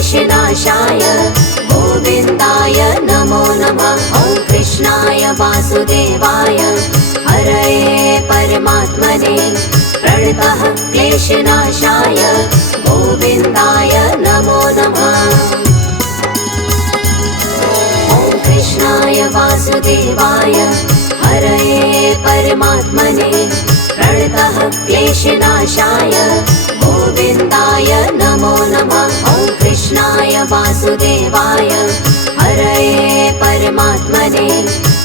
क्लेशनाशाय गोविन्दाय नमो नमः। ॐ कृष्णाय वासुदेवाय हरये परमात्मने प्रणतः क्लेशनाशाय गोविन्दाय नमो नमः। ॐ कृष्णाय वासुदेवाय हरये परमात्मने प्रणतः क्लेशनाशाय गोविन्दाय नमो नमः। ॐ कृष्णाय वासुदेवाय हरये परमात्मने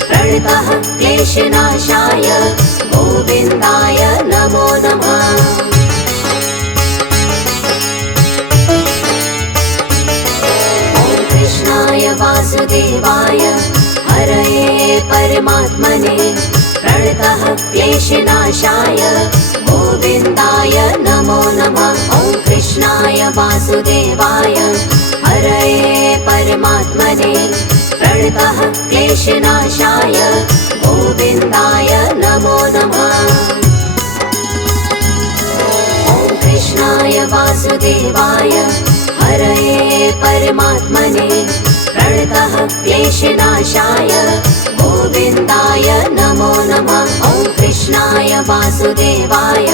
प्रणतः क्लेशनाशाय गोविन्दाय नमो नमः। ॐ कृष्णाय वासुदेवाय हरये परमात्मने प्रणतः क्लेशनाशाय गोविन्दाय नमो नमः। ॐ कृष्णाय वासुदेवाय हरये परमात्मने प्रणतः क्लेशनाशाय गोविन्दाय नमो नमः। ॐ कृष्णाय वासुदेवाय हरये परमात्मने प्रणतः क्लेशनाशाय गोविन्दाय नमो नमः। ॐ कृष्णाय वासुदेवाय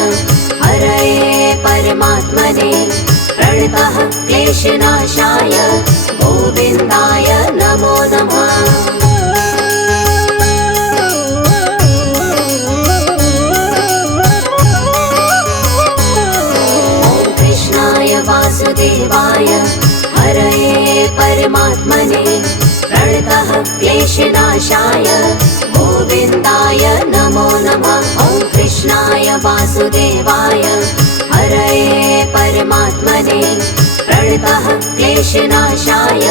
हरये परमात्मने प्रणतः क्लेशनाशाय गोविन्दाय नमो नमः। ॐ कृष्णाय वासुदेवाय हरये परमात्मने प्रणतः क्लेशनाशाय गोविन्दाय नमो नमः। ॐ कृष्णाय वासुदेवाय हरये परमात्मने प्रणतः क्लेशनाशाय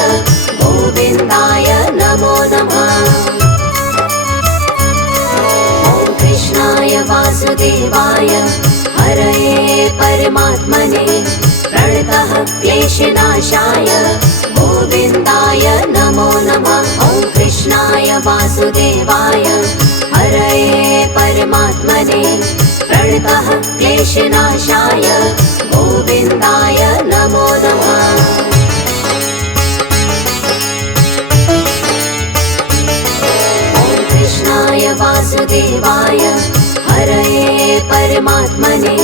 गोविन्दाय नमो नमः। ॐ कृष्णाय वासुदेवाय हरये परमात्मने प्रणतः क्लेशनाशाय गोविन्दाय नमो नमः। ॐ कृष्णाय वासुदेवाय हरये परमात्मने प्रणतः क्लेशनाशाय गोविन्दाय नमो नमः। ॐ कृष्णाय वासुदेवाय हरये परमात्मने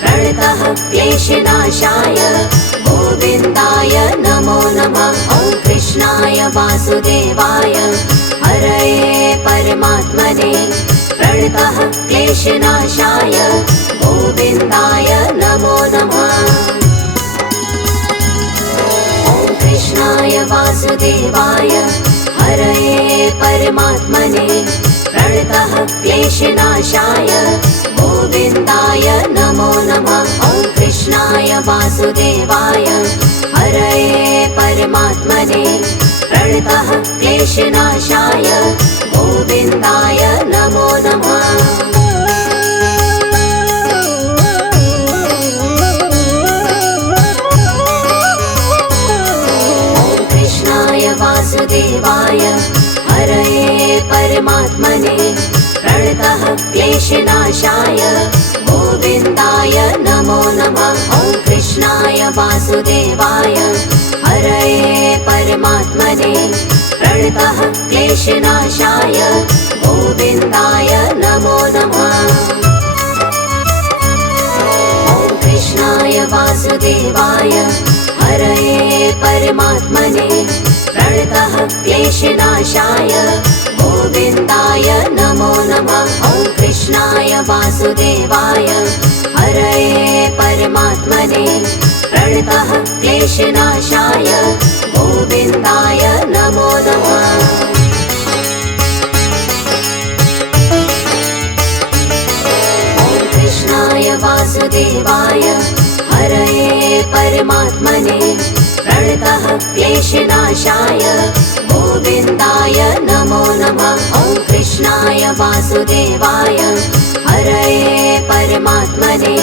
प्रणतः क्लेशनाशाय गोविन्दाय नमो नमः। ॐ कृष्णाय वासुदेवाय हरये परमात्मने प्रणतः क्लेशनाशाय गोविन्दाय नमो नमः। ॐ कृष्णाय वासुदेवाय हरये परमात्मने प्रणतः क्लेशनाशाय गोविन्दाय नमो नमः। ॐ कृष्णाय वासुदेवाय हरये परमात्मने प्रणतः क्लेशनाशाय गोविन्दाय नमो नमः। ॐ कृष्णाय वासुदेवाय हरये परमात्मने प्रणतः क्लेशनाशाय गोविन्दाय नमो नमः। ॐ कृष्णाय वासुदेवाय हरये परमात्मने प्रणतः क्लेशनाशाय गोविन्दाय नमो नमः। ॐ कृष्णाय वासुदेवाय हरये परमात्मने प्रणतः क्लेशनाशाय गोविन्दाय नमो नमः। ॐ कृष्णाय वासुदेवाय हरये परमात्मने प्रणतः क्लेशनाशाय गोविन्दाय नमो नमः। ॐ कृष्णाय वासुदेवाय हरये परमात्मने प्रणतः क्लेशनाशाय गोविन्दाय नमो नमः। ॐ कृष्णाय वासुदेवाय हरये परमात्मने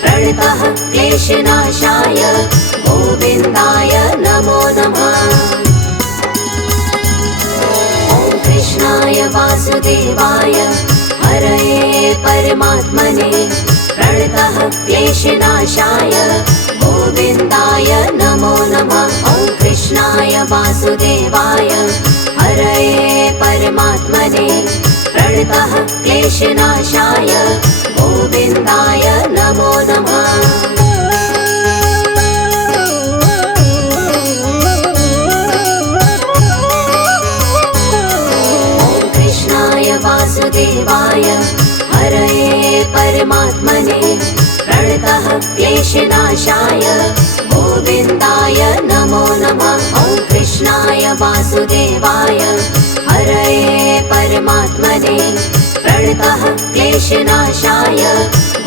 प्रणतः क्लेशनाशाय गोविन्दाय नमो नमः। ॐ कृष्णाय वासुदेवाय हरये परमात्मने प्रणतः क्लेशनाशाय गोविन्दाय नमो नमः। वासुदेवाय हरये परमात्मने प्रणतः क्लेशनाशाय गोविन्दाय नमो नमः। वासुदेवाय हरये परमात्मने प्रणतः क्लेशनाशाय गोविन्दाय नमो नमः। ॐ कृष्णाय वासुदेवाय हरये परमात्मने प्रणतः क्लेशनाशाय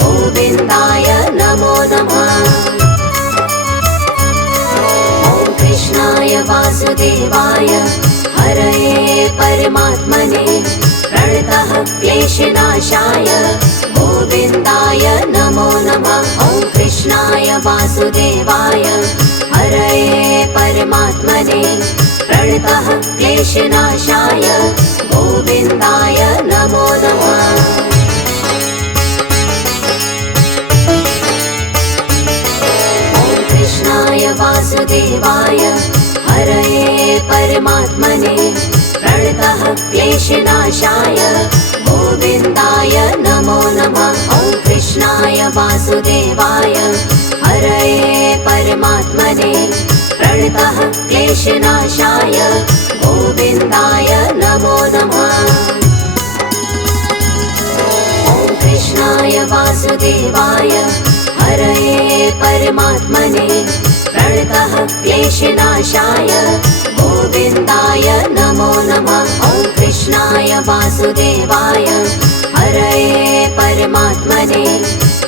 गोविन्दाय नमो नमः। ॐ कृष्णाय वासुदेवाय हरये परमात्मने प्रणतः क्लेशनाशाय गोविन्दाय नमो नमः। ॐ कृष्णाय वासुदेवाय हरये परमात्मने प्रणतः क्लेशनाशाय गोविन्दाय नमो नमः। ॐ कृष्णाय वासुदेवाय हरये परमात्मने प्रणतः क्लेशनाशाय गोविन्दाय नमो नमः। ॐ कृष्णाय वासुदेवाय हरये परमात्मने प्रणतः क्लेशनाशाय गोविन्दाय नमो नमः। ॐ कृष्णाय वासुदेवाय हरये परमात्मने प्रणतः क्लेशनाशाय गोविन्दाय नमो नमः। ॐ कृष्णाय वासुदेवाय हरये परमात्मने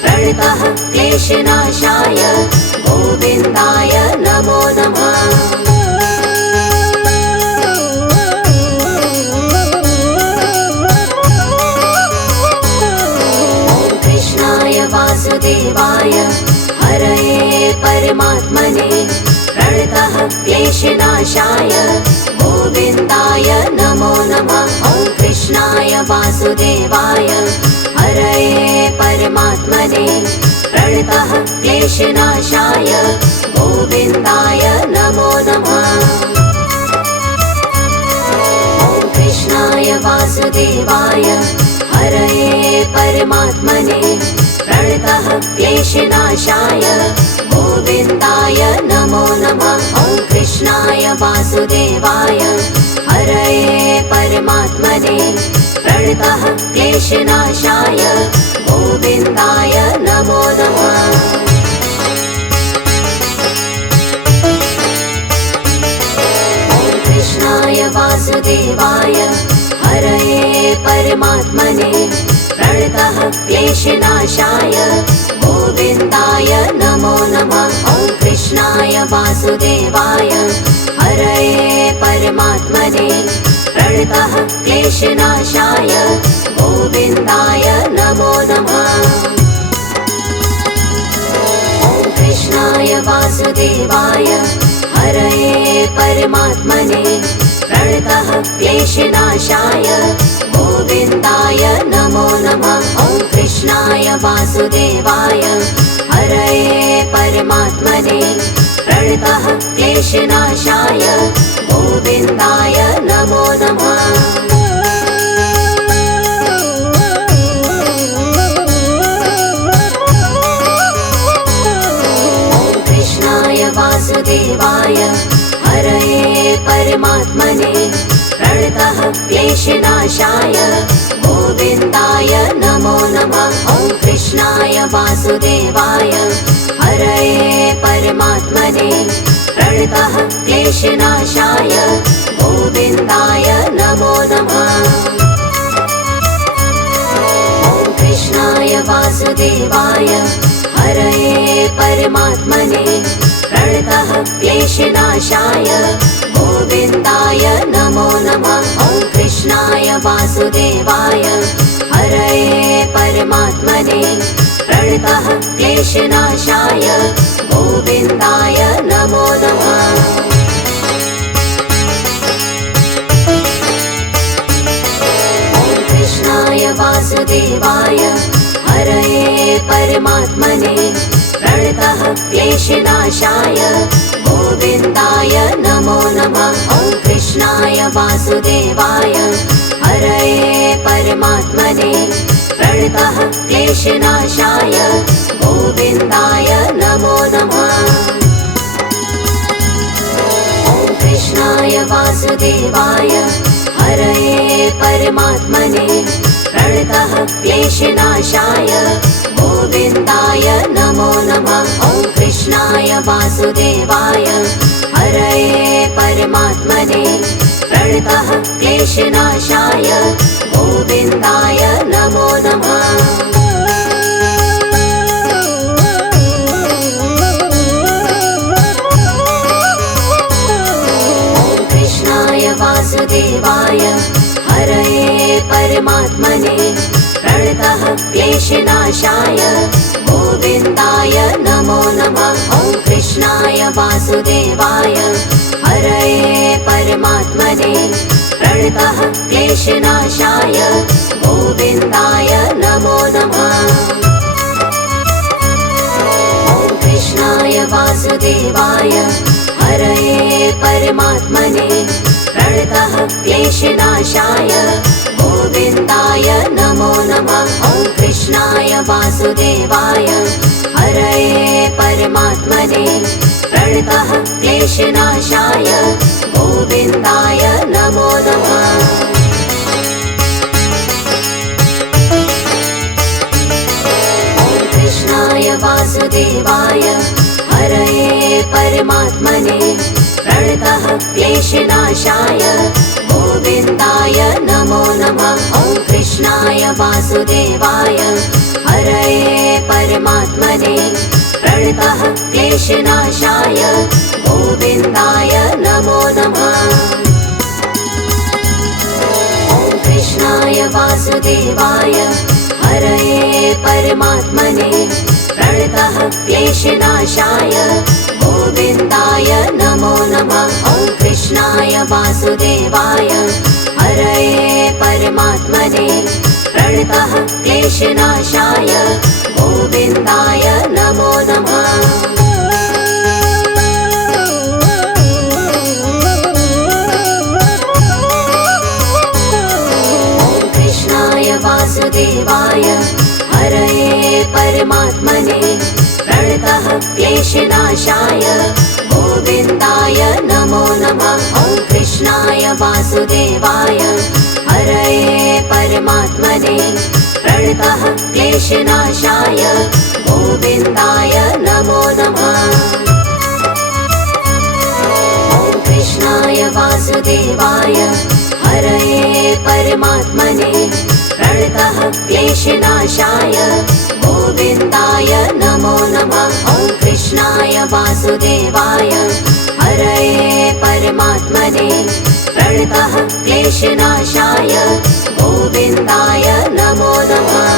प्रणतः क्लेशनाशाय गोविन्दाय नमो नमः। ॐ कृष्णाय वासुदेवाय हरये परमात्मने प्रणतः क्लेशनाशाय गोविन्दाय नमो नमः। ॐ कृष्णाय वासुदेवाय हरये परमात्मने प्रणतः क्लेशनाशाय गोविन्दाय नमो नमः। ॐ कृष्णाय वासुदेवाय हरये परमात्मने प्रणतः क्लेशनाशाय गोविन्दाय नमो नमः। ॐ कृष्णाय वासुदेवाय हरये परमात्मने प्रणतः क्लेशनाशाय गोविन्दाय नमो नमः। ॐ कृष्णाय वासुदेवाय हरये परमात्मने प्रणतः क्लेशनाशाय गोविन्दाय नमो नमः। ॐ कृष्णाय वासुदेवाय हरये परमात्मने प्रणतः क्लेशनाशाय गोविन्दाय नमो नमः। ॐ कृष्णाय वासुदेवाय हरये परमात्मने प्रणतः क्लेशनाशाय गोविन्दाय नमो नमः। ॐ कृष्णाय वासुदेवाय हरये परमात्मने प्रणतः क्लेशनाशाय गोविन्दाय नमो नमः। ॐ कृष्णाय वासुदेवाय हरये परमात्मने प्रणतः क्लेशनाशाय गोविन्दाय नमो नमः। ॐ कृष्णाय वासुदेवाय हरये परमात्मने प्रणतः क्लेशनाशाय गोविन्दाय नमो नमः। ॐ कृष्णाय वासुदेवाय हरये परमात्मने प्रणतः क्लेशनाशाय गोविन्दाय नमो नमः। ॐ कृष्णाय वासुदेवाय हरये परमात्मने प्रणतः क्लेशनाशाय गोविन्दाय नमो नमः। ॐ कृष्णाय वासुदेवाय हरये परमात्मने प्रणतः क्लेशनाशाय गोविन्दाय नमो नमः। ॐ वासुदेवाय हरये परमात्मने प्रणतः क्लेशनाशाय गोविन्दाय नमो नमः। ॐ कृष्णाय वासुदेवाय हरये परमात्मने प्रणतः क्लेशनाशाय गोविन्दाय नमो नमः। ॐ कृष्णाय वासुदेवाय हरये परमात्मने प्रणतः क्लेशनाशाय गोविन्दाय नमो नमः। ॐ कृष्णाय वासुदेवाय हरये परमात्मने प्रणतः क्लेशनाशाय गोविन्दाय नमो नमः। ॐ कृष्णाय वासुदेवाय हरये परमात्मने प्रणतः क्लेशनाशाय गोविन्दाय नमो नमः। ॐ कृष्णाय वासुदेवाय हरये परमात्मने प्रणतः क्लेशनाशाय गोविन्दाय नमो नमः। ॐ कृष्णाय वासुदेवाय हरये परमात्मने प्रणतः क्लेशनाशाय गोविन्दाय नमो नमः। ॐ कृष्णाय वासुदेवाय हरये परमात्मने प्रणतः क्लेशनाशाय गोविन्दाय नमो नमः। ॐ कृष्णाय वासुदेवाय हरये परमात्मने प्रणतः क्लेशनाशाय गोविन्दाय नमो नमः। ॐ कृष्णाय वासुदेवाय हरये परमात्मने प्रणतः क्लेशनाशाय गोविन्दाय नमो नमः। ॐ कृष्णाय वासुदेवाय हरये परमात्मने प्रणतः क्लेशनाशाय गोविन्दाय नमो नमः। ॐ कृष्णाय वासुदेवाय हरये परमात्मने प्रणतः क्लेशनाशाय गोविन्दाय नमो नमः। ॐ कृष्णाय वासुदेवाय हरये परमात्मने प्रणतः क्लेशनाशाय गोविन्दाय नमो नमः। ॐ कृष्णाय वासुदेवाय हरये परमात्मने प्रणतः क्लेशनाशाय गोविन्दाय नमो नमः। ॐ कृष्णाय वासुदेवाय हरये परमात्मने प्रणतः क्लेशनाशाय गोविन्दाय नमो नमः।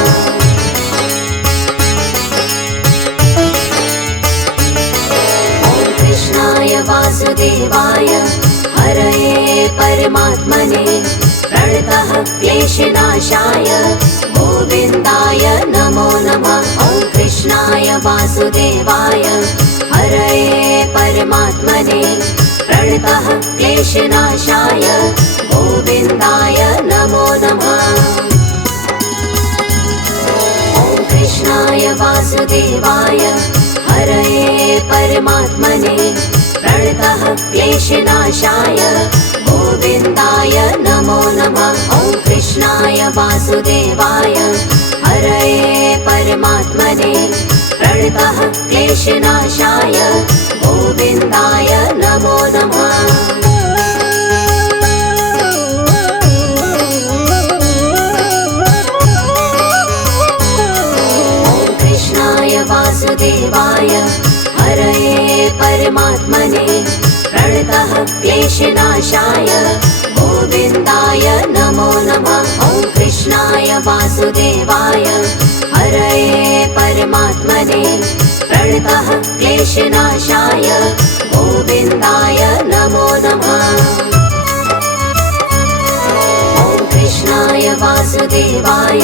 ॐ कृष्णाय वासुदेवाय हरये परमात्मने प्रणतः क्लेशनाशाय गोविन्दाय नमो नमः। ॐ कृष्णाय वासुदेवाय हरये परमात्मने प्रणतः क्लेशनाशाय गोविन्दाय नमो नमः। ॐ कृष्णाय वासुदेवाय हरये परमात्मने प्रणतः क्लेशनाशाय गोविन्दाय नमो नमः। ॐ कृष्णाय वासुदेवाय हरये परमात्मने प्रणतः क्लेशनाशाय गोविन्दाय नमो नमः। ॐ कृष्णाय वासुदेवाय हरये परमात्मने प्रणतः क्लेशनाशाय गोविन्दाय नमो नमः। ॐ कृष्णाय वासुदेवाय हरये परमात्मने प्रणतः क्लेशनाशाय गोविन्दाय नमो नमः। ॐ कृष्णाय वासुदेवाय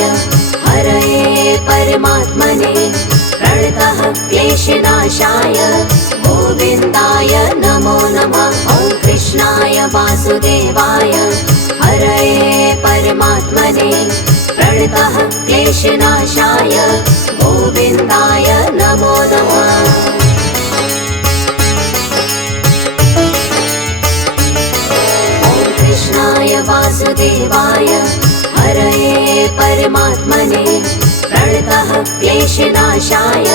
हरये परमात्मने प्रणतः क्लेशनाशाय गोविन्दाय नमो नमः। ॐ कृष्णाय वासुदेवाय वासुदेवाय हरये परमात्मने प्रणतः क्लेशनाशाय गोविन्दाय नमो नमः। कृष्णाय वासुदेवाय हरये परमात्मने प्रणतः क्लेशनाशाय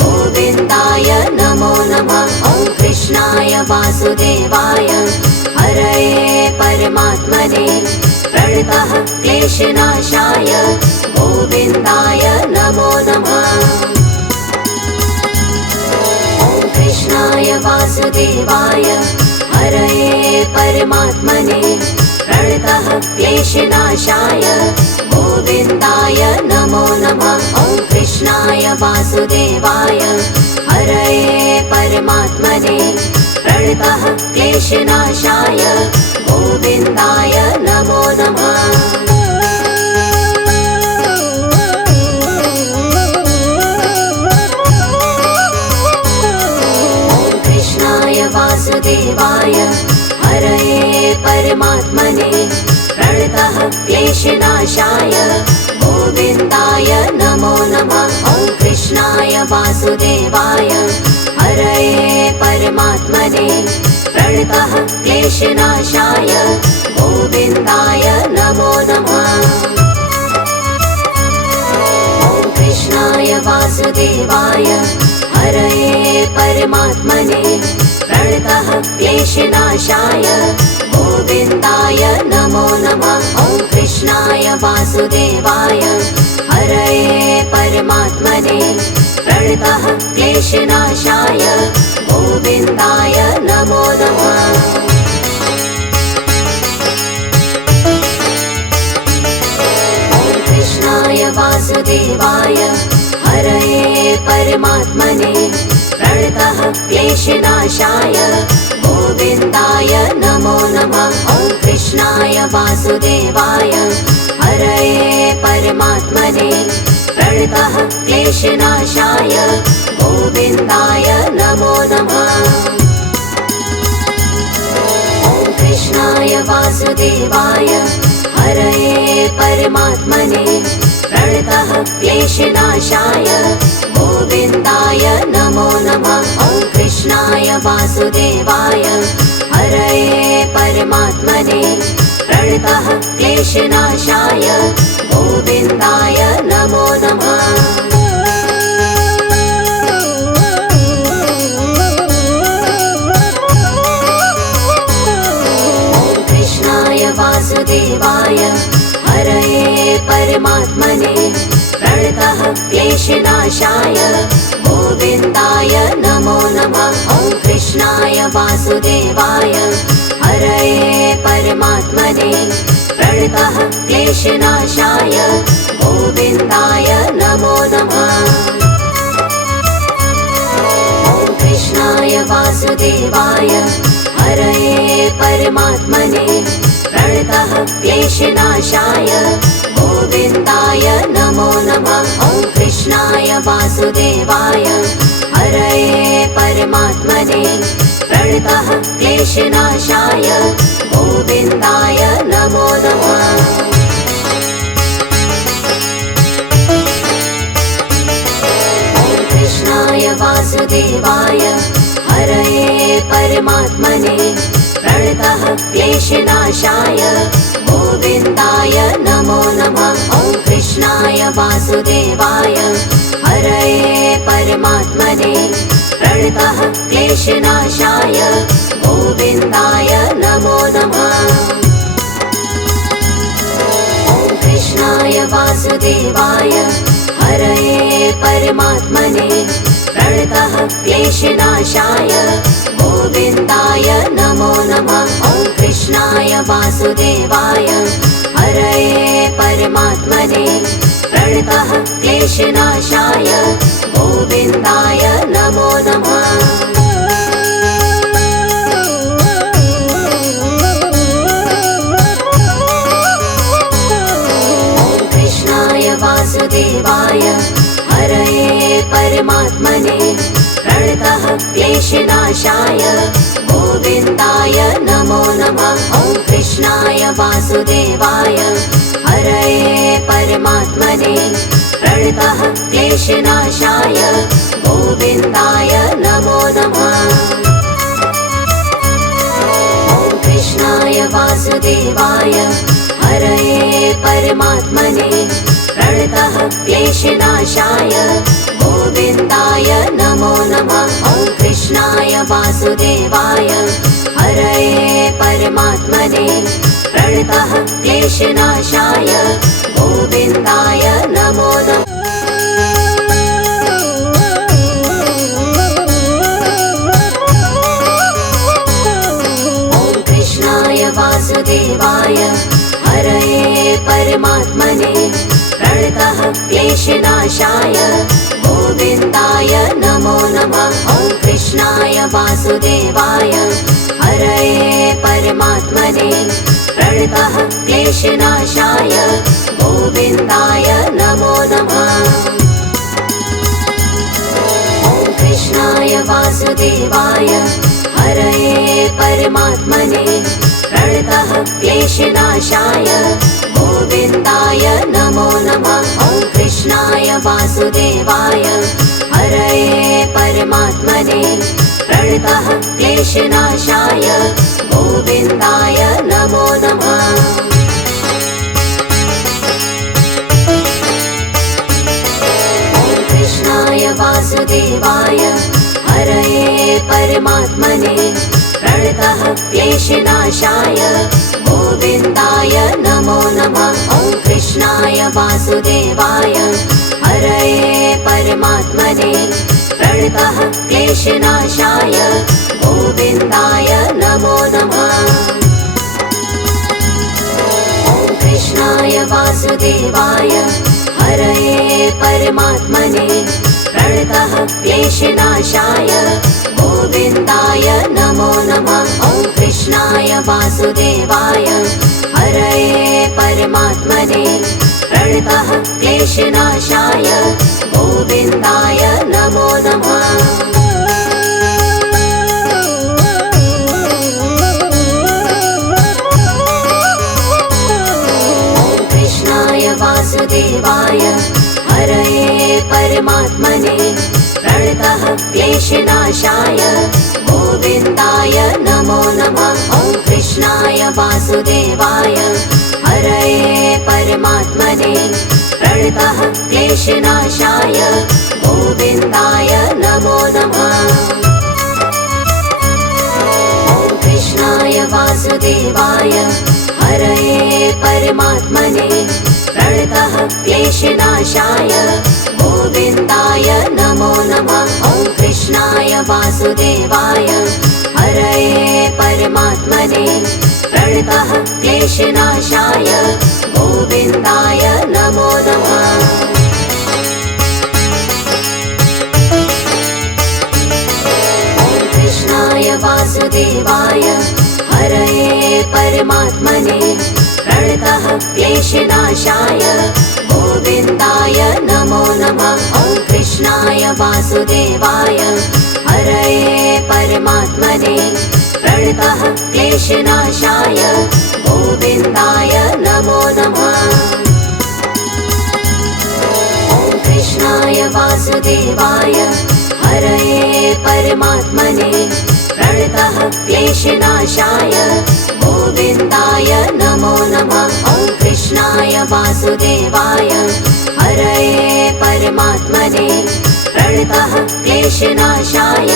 गोविन्दाय नमो नमः। ॐ कृष्णाय वासुदेवाय हरये परमात्मने प्रणतः क्लेशनाशाय गोविन्दाय नमो नमः। ॐ कृष्णाय वासुदेवाय हरये परमात्मने प्रणतः क्लेशनाशाय गोविन्दाय नमो नमः। ॐ कृष्णाय वासुदेवाय हरये परमात्मने प्रणतः क्लेशनाशाय गोविन्दाय नमो नमः। वासुदेवाय हरये परमात्मने प्रणतः क्लेशनाशाय गोविन्दाय नमो नमः। ॐ कृष्णाय वासुदेवाय हरये परमात्मने प्रणतः क्लेशनाशाय गोविन्दाय नमो नमः। ॐ कृष्णाय वासुदेवाय हरये परमात्मने प्रणतः क्लेशनाशाय गोविन्दाय नमो नमः। ॐ कृष्णाय वासुदेवाय हरये परमात्मने प्रणतः क्लेशनाशाय गोविन्दाय नमो नमः। ॐ कृष्णाय वासुदेवाय हरये परमात्मने प्रणतः क्लेशनाशाय गोविन्दाय नमो नमः। ॐ कृष्णाय वासुदेवाय हरये परमात्मने प्रणतः क्लेशनाशाय गोविन्दाय नमो नमः। ॐ कृष्णाय वासुदेवाय हरये परमात्मने प्रणतः क्लेशनाशाय गोविन्दाय नमो नमः। ॐ कृष्णाय वासुदेवाय हरये परमात्मने प्रणतः क्लेशनाशाय गोविन्दाय नमो नमः। ॐ कृष्णाय वासुदेवाय हरये परमात्मने प्रणतः क्लेशनाशाय गोविन्दाय नमो नमः। ॐ कृष्णाय वासुदेवाय हरये परमात्मने प्रणतः क्लेशनाशाय गोविन्दाय नमो नमः। ॐ कृष्णाय वासुदेवाय हरये परमात्मने प्रणतः क्लेशनाशाय गोविन्दाय नमो नमः। ॐ कृष्णाय वासुदेवाय हरये परमात्मने प्रणतः क्लेशनाशाय गोविन्दाय नमो नमः। ॐ कृष्णाय वासुदेवाय हरये परमात्मने प्रणतः क्लेशनाशाय गोविन्दाय नमो नमः। ॐ कृष्णाय वासुदेवाय हरये परमात्मने प्रणतः क्लेशनाशाय गोविन्दाय नमो नमः। ॐ कृष्णाय वासुदेवाय हरये परमात्मने प्रणतः क्लेशनाशाय गोविन्दाय नमो नमः। ॐ कृष्णाय वासुदेवाय हरये परमात्मने प्रणतः क्लेशनाशाय गोविन्दाय नमो नमः। ॐ कृष्णाय वासुदेवाय हरये परमात्मने प्रणतः क्लेशनाशाय गोविन्दाय नमो नमः। कृष्णाय वासुदेवाय हरये परमात्मने प्रणतः क्लेशनाशाय गोविन्दाय नमो नमः। ॐ कृष्णाय वासुदेवाय हरये परमात्मने प्रणतः क्लेशनाशाय गोविन्दाय नमो नमः। ॐ कृष्णाय वासुदेवाय हरये परमात्मने प्रणतः क्लेशनाशाय गोविन्दाय नमो नमः। ॐ कृष्णाय वासुदेवाय हरये परमात्मने प्रणतः क्लेशनाशाय गोविन्दाय नमो नमः। ॐ कृष्णाय वासुदेवाय हरये परमात्मने प्रणतः क्लेशनाशाय गोविन्दाय नमो नमः। ॐ कृष्णाय वासुदेवाय हरये परमात्मने प्रणतः क्लेशनाशाय गोविन्दाय नमो नमः। ॐ कृष्णाय वासुदेवाय हरये परमात्मने प्रणतः क्लेशनाशाय गोविन्दाय नमो नमः। ॐ कृष्णाय वासुदेवाय हरये परमात्मने प्रणतः क्लेशनाशाय गोविन्दाय नमो नमः। ॐ कृष्णाय वासुदेवाय हरये परमात्मने प्रणतः क्लेशनाशाय गोविन्दाय नमो नमः। ॐ कृष्णाय वासुदेवाय हरये परमात्मने प्रणतः क्लेशनाशाय गोविन्दाय नमो नमः। ॐ कृष्णाय वासुदेवाय हरये परमात्मने प्रणतः क्लेशनाशाय गोविन्दाय नमो नमः। ॐ कृष्णाय वासुदेवाय हरये परमात्मने प्रणतः क्लेशनाशाय गोविन्दाय नमो नमः। ॐ कृष्णाय वासुदेवाय हरये परमात्मने प्रणतः क्लेशनाशाय गोविन्दाय नमो नमः। ॐ कृष्णाय वासुदेवाय हरये परमात्मने प्रणतः क्लेशनाशाय गोविन्दाय नमो नमः। ॐ कृष्णाय वासुदेवाय हरये परमात्मने प्रणतः क्लेशनाशाय गोविन्दाय नमो नमः। ॐ कृष्णाय वासुदेवाय हरये परमात्मने प्रणतः क्लेशनाशाय गोविन्दाय नमो नमः। ॐ कृष्णाय वासुदेवाय हरये परमात्मने प्रणतः क्लेशनाशाय गोविन्दाय नमो नमः। ॐ कृष्णाय वासुदेवाय हरये परमात्मने प्रणतः क्लेशनाशाय गोविन्दाय नमो नमः। ॐ कृष्णाय वासुदेवाय हरये परमात्मने प्रणतः क्लेशनाशाय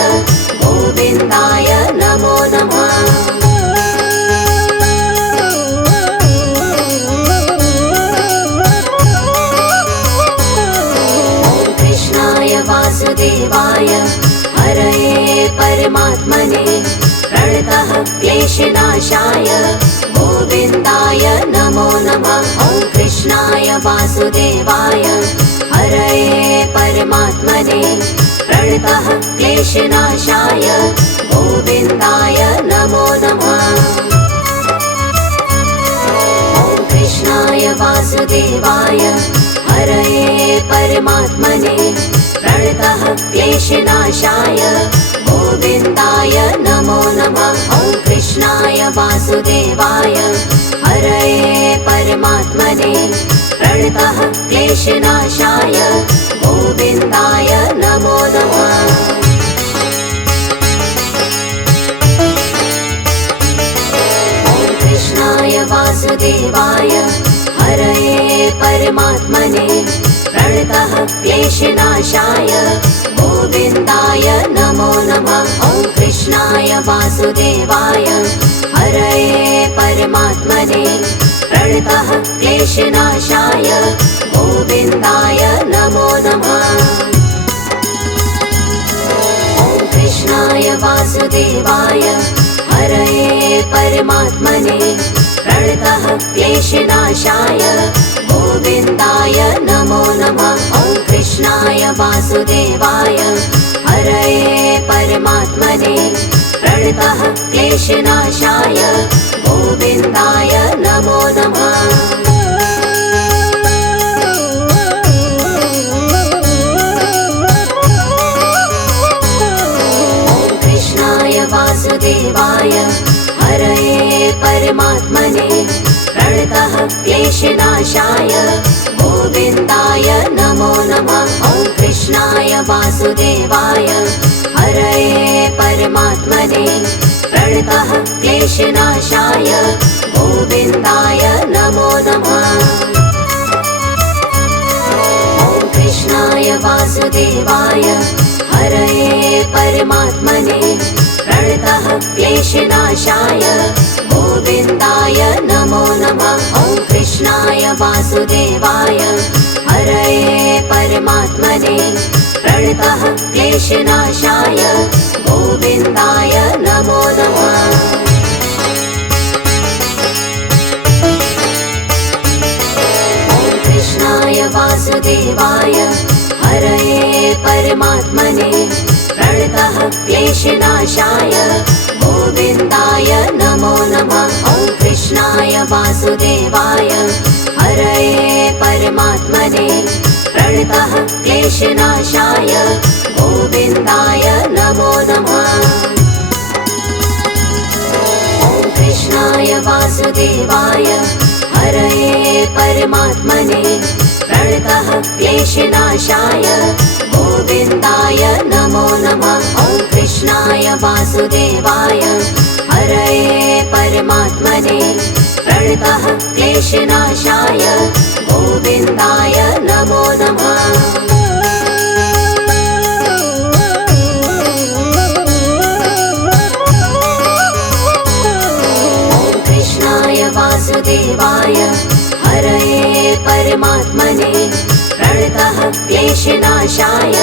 गोविन्दाय नमो नमः। ॐ कृष्णाय वासुदेवाय हरये परमात्मने प्रणतः क्लेशनाशाय गोविन्दाय नमो नमः। ॐ कृष्णाय वासुदेवाय हरये परमात्मने प्रणतः क्लेशनाशाय गोविन्दाय नमो नमः। ॐ कृष्णाय वासुदेवाय हरये परमात्मने प्रणतः क्लेशनाशाय गोविन्दाय नमो नमः। ॐ कृष्णाय वासुदेवाय परमात्मने प्रणतः क्लेशनाशाय गोविन्दाय नमो नमः। ॐ कृष्णाय वासुदेवाय हरये परमात्मने प्रणतः क्लेशनाशाय गोविन्दाय नमो नमः। ॐ कृष्णाय वासुदेवाय हरये परमात्मने प्रणतः क्लेशनाशाय गोविन्दाय नमो नमः। ॐ कृष्णाय वासुदेवाय हरये परमात्मने प्रणतः क्लेशनाशाय गोविन्दाय नमो नमः। ॐ कृष्णाय वासुदेवाय हरये परमात्मने प्रणतः क्लेशनाशाय गोविन्दाय नमो नमः। ॐ कृष्णाय वासुदेवाय हरये परमात्मने प्रणतः क्लेशनाशाय गोविन्दाय नमो नमः। ॐ कृष्णाय वासुदेवाय हरये परमात्मने प्रणतः क्लेशनाशाय गोविन्दाय नमो नमः। ॐ कृष्णाय वासुदेवाय हरये परमात्मने प्रणतः क्लेशनाशाय गोविन्दाय नमो नमः। ॐ कृष्णाय वासुदेवाय हरये परमात्मने प्रणतः क्लेशनाशाय गोविन्दाय नमो नमः। ॐ कृष्णाय वासुदेवाय हरये परमात्मने प्रणतः क्लेशनाशाय गोविन्दाय नमो नमः। ॐ कृष्णाय वासुदेवाय हरये परमात्मने प्रणतः क्लेशनाशाय गोविन्दाय नमो नमः। ॐ कृष्णाय वासुदेवाय हरये परमात्मने प्रणतः क्लेशनाशाय गोविन्दाय नमो नमः। ॐ कृष्णाय वासुदेवाय हरये परमात्मने प्रणतः क्लेशनाशाय गोविन्दाय नमो नमः। ॐ कृष्णाय वासुदेवाय हरये परमात्मने प्रणतः क्लेशनाशाय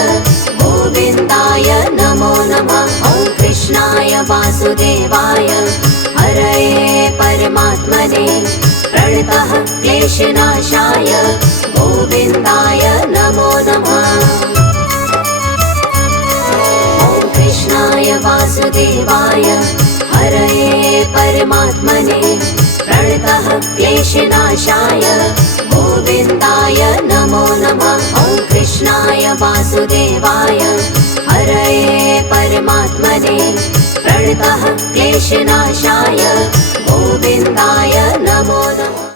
गोविन्दाय नमो नमः। ॐ कृष्णाय वासुदेवाय हरये परमात्मने प्रणतः क्लेशनाशाय गोविन्दाय नमो नमः। ॐ कृष्णाय वासुदेवाय हरये परमात्मने प्रणतः क्लेशनाशाय गोविन्दाय नमो नमः। ॐ कृष्णाय वासुदेवाय हरये परमात्मने प्रणतः क्लेशनाशाय गोविन्दाय